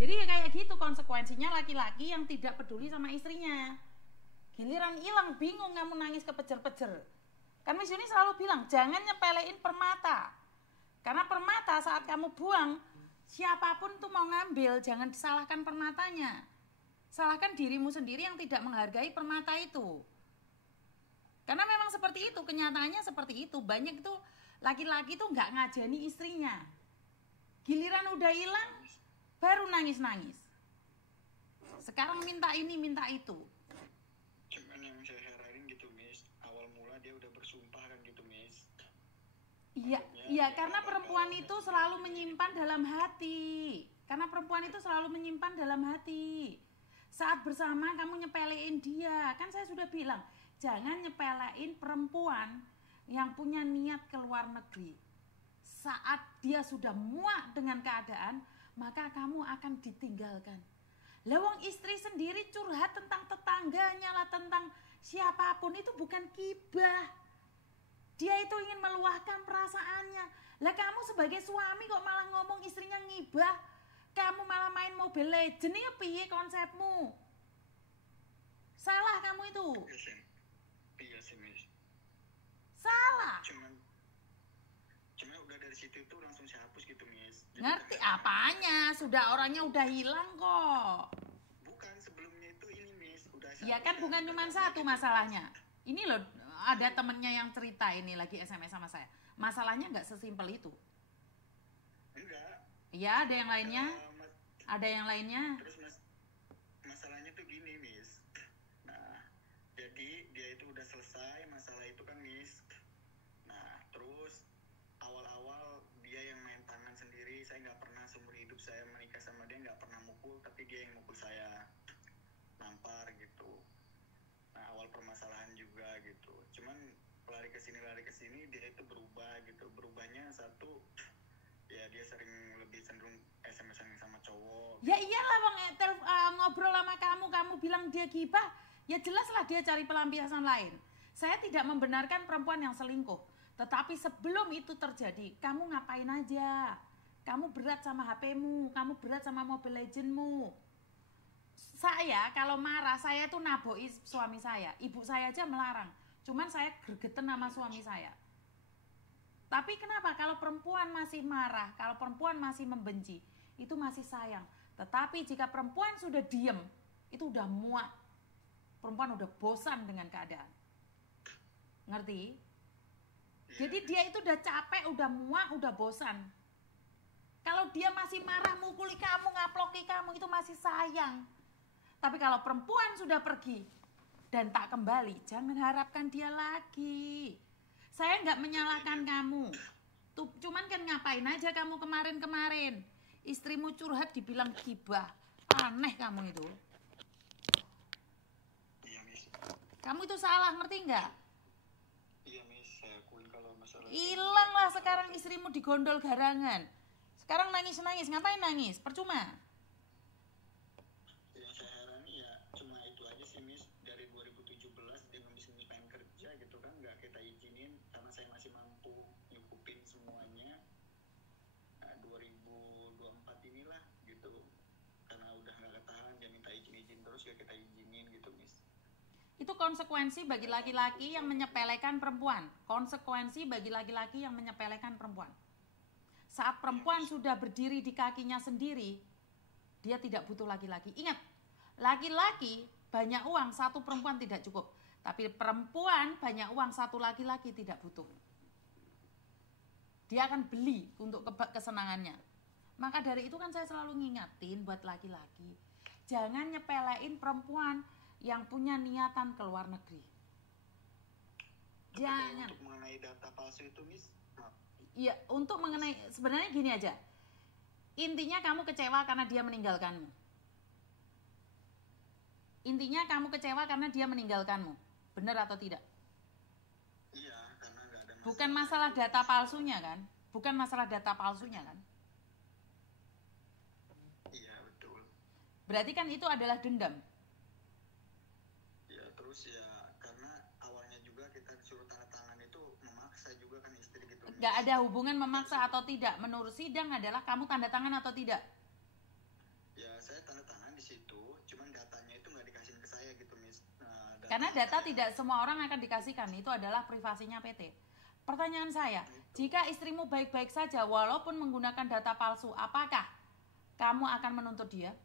Jadi ya kayak gitu konsekuensinya laki-laki yang tidak peduli sama istrinya. Giliran hilang bingung kamu nangis kepejer-pejer. Kan Miss Yuni selalu bilang jangan nyepelein permata. Karena permata saat kamu buang, siapapun tuh mau ngambil, jangan disalahkan permatanya. Salahkan dirimu sendiri yang tidak menghargai permata itu. Karena memang seperti itu, kenyataannya seperti itu. Banyak itu laki-laki tuh nggak ngajeni istrinya. Giliran udah hilang, baru nangis-nangis. Sekarang minta ini, minta itu. Cuman yang saya heranin gitu, Miss, awal mula dia udah bersumpah kan gitu, Miss. Iya, karena perempuan itu selalu menyimpan dalam hati. Karena perempuan itu selalu menyimpan dalam hati. Saat bersama kamu nyepelein dia. Kan saya sudah bilang, jangan nyepelein perempuan yang punya niat ke luar negeri. Saat dia sudah muak dengan keadaan, maka kamu akan ditinggalkan. Lewong istri sendiri curhat tentang tetangganya lah, tentang siapapun, itu bukan gibah. Dia itu ingin meluahkan perasaannya. Lah kamu sebagai suami kok malah ngomong istrinya ngibah. Kamu malah main Mobile Legends, ya piye konsepmu? Salah kamu itu. Iya sih, Miss. Salah. Cuma udah dari situ tuh langsung saya hapus gitu, Miss. Jadi ngerti apanya? Sudah orangnya udah hilang kok. Bukan, sebelumnya itu ini, Miss. Udah ya kan bukan cuma satu masalahnya. Ini loh, ada temennya yang cerita ini lagi SMS sama saya. Masalahnya nggak sesimpel itu. Enggak. Iya, ada yang lainnya. Ada yang lainnya. Terus masalahnya tuh gini, Miss. Nah, jadi dia itu udah selesai masalah itu kan, Miss. Nah, terus awal-awal dia yang main tangan sendiri. Saya nggak pernah seumur hidup saya menikah sama dia nggak pernah mukul, tapi dia yang mukul saya, nampar gitu. Nah, awal permasalahan juga gitu. Cuman lari ke sini dia itu berubah gitu. Berubahnya satu, ya dia sering lebih cenderung SMS-an sama cowok. Ya iyalah bang, ngobrol sama kamu bilang dia gibah, ya jelaslah dia cari pelampiasan lain. Saya tidak membenarkan perempuan yang selingkuh, tetapi sebelum itu terjadi, kamu ngapain aja? Kamu berat sama HP-mu, kamu berat sama Mobile Legends-mu. Saya kalau marah, saya tuh naboi suami saya. Ibu saya aja melarang, cuman saya gregetan sama suami saya. Tapi kenapa? Kalau perempuan masih marah, kalau perempuan masih membenci, itu masih sayang. Tetapi jika perempuan sudah diem, itu udah muak. Perempuan udah bosan dengan keadaan. Ngerti? Jadi dia itu udah capek, udah muak, udah bosan. Kalau dia masih marah, mukuli kamu, ngaploki kamu, itu masih sayang. Tapi kalau perempuan sudah pergi dan tak kembali, jangan harapkan dia lagi. Saya nggak menyalahkan kamu. Tuh, cuman kan ngapain aja kamu kemarin-kemarin? Istrimu curhat dibilang gibah. Aneh kamu itu. Iya, Miss. Kamu itu salah, ngerti nggak? Iya, Miss. Saya akuin kalau masalah hilang lah sekarang istrimu digondol garangan. Sekarang nangis-nangis, ngapain nangis? Percuma. yang saya herani ya cuma itu aja sih, Miss. Dari 2017 dia masih pengen kerja gitu kan, nggak kita izinin karena saya masih mampu nyukupin semuanya. Nah, 2024 inilah gitu, karena udah nggak ketahan dia minta izin terus, ya kita izinin gitu, Miss. Itu konsekuensi bagi laki-laki yang menyepelekan perempuan. Konsekuensi bagi laki-laki yang menyepelekan perempuan. Saat perempuan sudah berdiri di kakinya sendiri, dia tidak butuh laki-laki. Ingat, laki-laki banyak uang, satu perempuan tidak cukup. Tapi perempuan banyak uang, satu laki-laki tidak butuh. Dia akan beli untuk kesenangannya. Maka dari itu kan saya selalu ngingatin buat laki-laki, jangan nyepelein perempuan yang punya niatan ke luar negeri. Jangan. Untuk mengenai data palsu itu, Miss? Iya, untuk mengenai, sebenarnya gini aja. Intinya kamu kecewa karena dia meninggalkanmu. Intinya kamu kecewa karena dia meninggalkanmu. Benar atau tidak? Iya, karena nggak ada masalah. Bukan masalah data palsunya kan? Bukan masalah data palsunya kan? Iya, betul. Berarti kan itu adalah dendam. Ya, terus ya karena awalnya juga kita disuruh tanda tangan itu memaksa juga kan istri gitu. Nggak ada hubungan memaksa atau tidak. Menurut sidang adalah kamu tanda tangan atau tidak. Ya, di situ, cuman datanya itu nggak dikasihin ke saya gitu, Miss. Nah, Karena data tidak semua orang akan dikasihkan, itu adalah privasinya PT. Pertanyaan saya, jika istrimu baik-baik saja walaupun menggunakan data palsu, apakah kamu akan menuntut dia?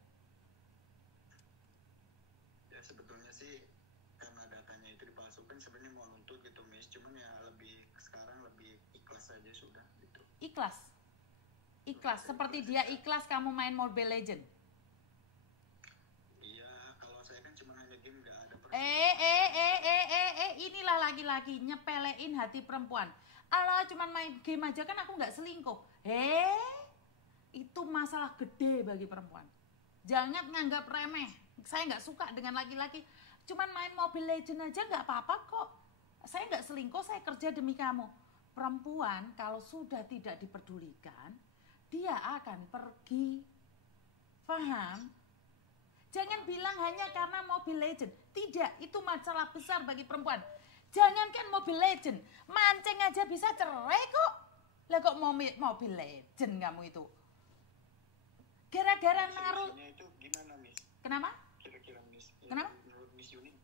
Ya sebetulnya sih karena datanya itu dipalsukan sebenarnya mau nuntut gitu, Miss. Cuman ya sekarang lebih ikhlas saja sudah gitu. Ikhlas. Ikhlas, seperti dia ikhlas kamu main Mobile Legend. Iya, kalau saya kan cuma hanya game, nggak ada Inilah laki-laki nyepelein hati perempuan. Alah, cuman main game aja kan aku nggak selingkuh. Itu masalah gede bagi perempuan. Jangan nganggap remeh. Saya nggak suka dengan laki-laki. Cuman main Mobile Legend aja nggak apa-apa kok. Saya nggak selingkuh, saya kerja demi kamu. Perempuan kalau sudah tidak dipedulikan, dia akan pergi. Paham? Jangan bilang hanya karena Mobile Legend. Tidak, itu masalah besar bagi perempuan. Jangankan Mobile Legend, mancing aja bisa cerai kok. Lah kok Mobile Legend kamu itu? Gara-gara naruh. Itu gimana, Miss? Kenapa? Kira-kira, Miss. Kenapa? Menurut Miss Yuni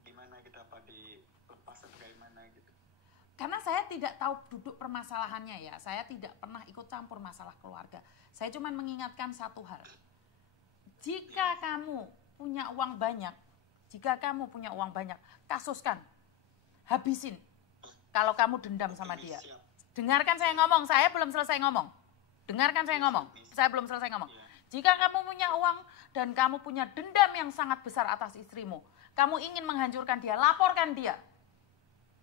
gimana kita apa dilepas atau kayak mana gitu? Karena saya tidak tahu duduk permasalahannya ya. Saya tidak pernah ikut campur masalah keluarga. Saya cuma mengingatkan satu hal. Jika kamu punya uang banyak, kasuskan. Habisin. Kalau kamu dendam sama dia. Dengarkan saya ngomong, saya belum selesai ngomong. Saya belum selesai ngomong. Jika kamu punya uang dan kamu punya dendam yang sangat besar atas istrimu, kamu ingin menghancurkan dia, laporkan dia.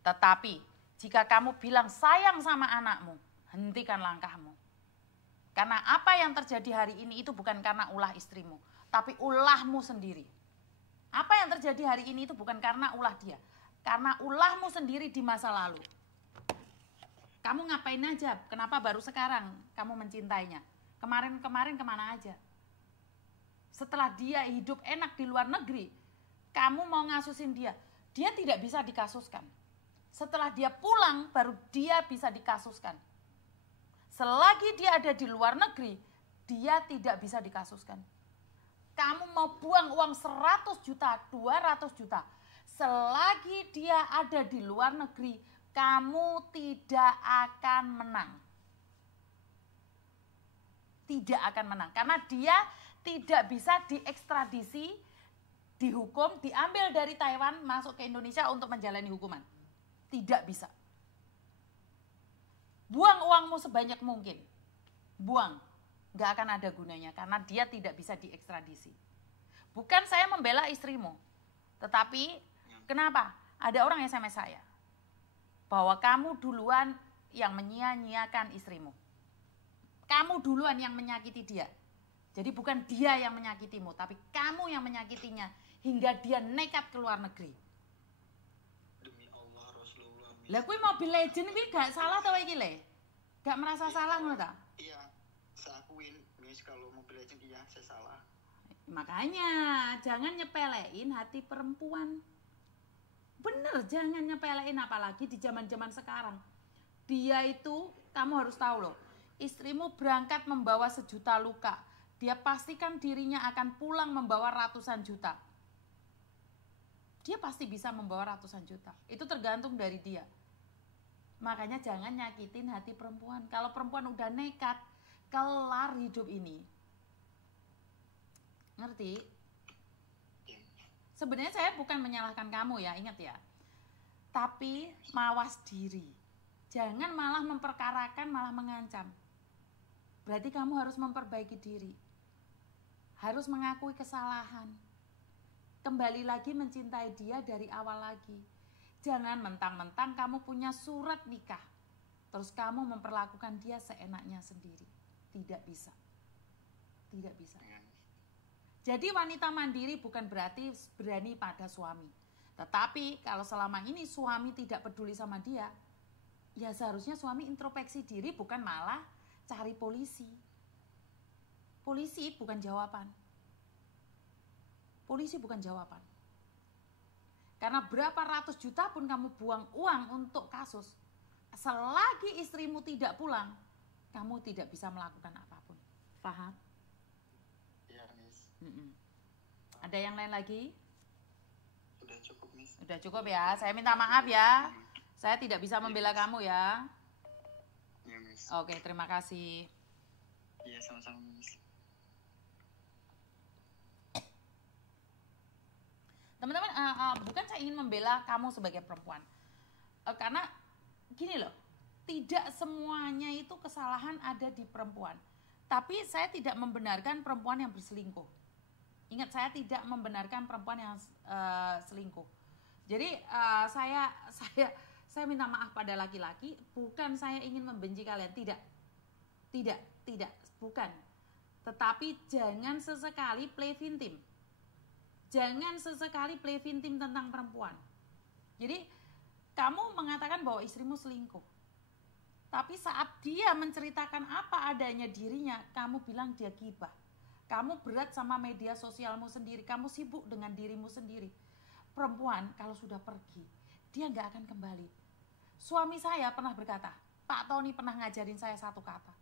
Tetapi jika kamu bilang sayang sama anakmu, hentikan langkahmu. Karena apa yang terjadi hari ini itu bukan karena ulah istrimu, tapi ulahmu sendiri. Apa yang terjadi hari ini itu bukan karena ulah dia, karena ulahmu sendiri di masa lalu. Kamu ngapain aja? Kenapa baru sekarang kamu mencintainya? Kemarin-kemarin kemana aja? Setelah dia hidup enak di luar negeri, kamu mau ngasusin dia. Dia tidak bisa dikasuskan. Setelah dia pulang, baru dia bisa dikasuskan. Selagi dia ada di luar negeri, dia tidak bisa dikasuskan. Kamu mau buang uang 100 juta, 200 juta. Selagi dia ada di luar negeri, kamu tidak akan menang. Tidak akan menang. Karena dia tidak bisa diekstradisi, dihukum, diambil dari Taiwan, masuk ke Indonesia untuk menjalani hukuman. Tidak bisa. Buang uangmu sebanyak mungkin. Buang. Nggak akan ada gunanya karena dia tidak bisa diekstradisi. Bukan saya membela istrimu. Tetapi kenapa? Ada orang SMS saya. Bahwa kamu duluan yang menyia-nyiakan istrimu. Kamu duluan yang menyakiti dia. Jadi bukan dia yang menyakitimu, tapi kamu yang menyakitinya hingga dia nekat ke luar negeri. Demi Allah, Rasulullah. Lah kuwi Mobile Legend kuwi gak salah ta iki le? Gak merasa salah ngono ta? Iya, saya akuin, Miss, kalau Mobile Legend iya, saya salah. Makanya jangan nyepelein hati perempuan. Bener, jangan nyepelein apalagi di zaman-zaman sekarang. Dia itu, kamu harus tahu loh, istrimu berangkat membawa 1 juta luka. Dia pastikan dirinya akan pulang membawa ratusan juta. Dia pasti bisa membawa ratusan juta. Itu tergantung dari dia. Makanya jangan nyakitin hati perempuan. Kalau perempuan udah nekat, kelar hidup ini. Ngerti? Sebenarnya saya bukan menyalahkan kamu ya, ingat ya. Tapi mawas diri. Jangan malah memperkarakan, malah mengancam. Berarti kamu harus memperbaiki diri. Harus mengakui kesalahan. Kembali lagi mencintai dia dari awal lagi. Jangan mentang-mentang kamu punya surat nikah. Terus kamu memperlakukan dia seenaknya sendiri. Tidak bisa. Tidak bisa. Jadi wanita mandiri bukan berarti berani pada suami. Tetapi kalau selama ini suami tidak peduli sama dia, ya seharusnya suami introspeksi diri bukan malah cari polisi. Polisi bukan jawaban. Polisi bukan jawaban. Karena berapa ratus juta pun kamu buang uang untuk kasus, selagi istrimu tidak pulang, kamu tidak bisa melakukan apapun. Paham? Iya, Miss. Ada yang lain lagi? Udah cukup, Miss. Udah cukup ya. Saya minta maaf ya. Saya tidak bisa membela kamu ya. Iya, Miss. Oke, terima kasih. Iya, sama-sama, Miss. Teman-teman, bukan saya ingin membela kamu sebagai perempuan. Karena gini loh, tidak semuanya itu kesalahan ada di perempuan. Tapi saya tidak membenarkan perempuan yang berselingkuh. Ingat, saya tidak membenarkan perempuan yang selingkuh. Jadi saya minta maaf pada laki-laki, bukan saya ingin membenci kalian, tidak, bukan. Tetapi jangan sesekali play victim. Jangan sesekali play victim tentang perempuan. Jadi kamu mengatakan bahwa istrimu selingkuh. Tapi saat dia menceritakan apa adanya dirinya, kamu bilang dia gibah. Kamu berat sama media sosialmu sendiri, kamu sibuk dengan dirimu sendiri. Perempuan kalau sudah pergi, dia nggak akan kembali. Suami saya pernah berkata, Pak Tony pernah ngajarin saya satu kata.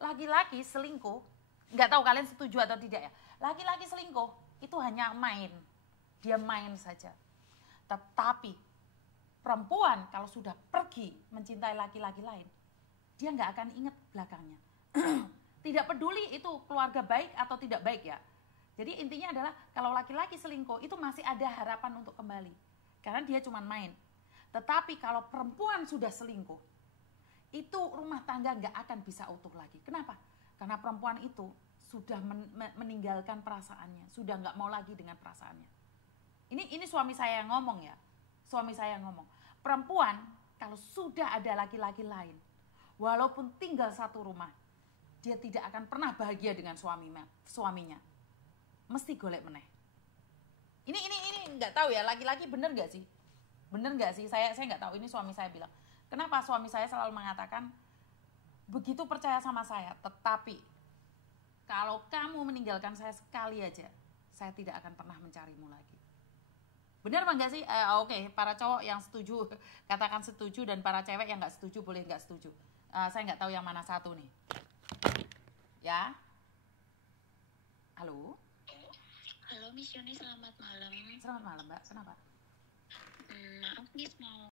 Laki-laki selingkuh, nggak tahu kalian setuju atau tidak ya. Laki-laki selingkuh itu hanya main, dia main saja. Tetapi perempuan kalau sudah pergi mencintai laki-laki lain, dia nggak akan ingat belakangnya. Tidak peduli itu keluarga baik atau tidak baik ya. Jadi intinya adalah kalau laki-laki selingkuh itu masih ada harapan untuk kembali. Karena dia cuma main. Tetapi kalau perempuan sudah selingkuh, itu rumah tangga nggak akan bisa utuh lagi. Kenapa? Karena perempuan itu sudah meninggalkan perasaannya, sudah nggak mau lagi dengan perasaannya. Ini suami saya yang ngomong ya, suami saya yang ngomong. Perempuan kalau sudah ada laki-laki lain, walaupun tinggal satu rumah, dia tidak akan pernah bahagia dengan suaminya. Mesti golek meneh. Ini nggak tahu ya, laki-laki bener nggak sih? Bener nggak sih? Saya nggak tahu. Ini suami saya bilang. Kenapa suami saya selalu mengatakan begitu percaya sama saya, tetapi kalau kamu meninggalkan saya sekali aja, saya tidak akan pernah mencarimu lagi. Benar apa enggak sih? Oke, para cowok yang setuju, katakan setuju, dan para cewek yang nggak setuju, boleh nggak setuju. Saya nggak tahu yang mana satu nih. Ya? Halo? Halo Miss Yuni, selamat malam. Selamat malam, Mbak. Kenapa? Maaf Miss, mau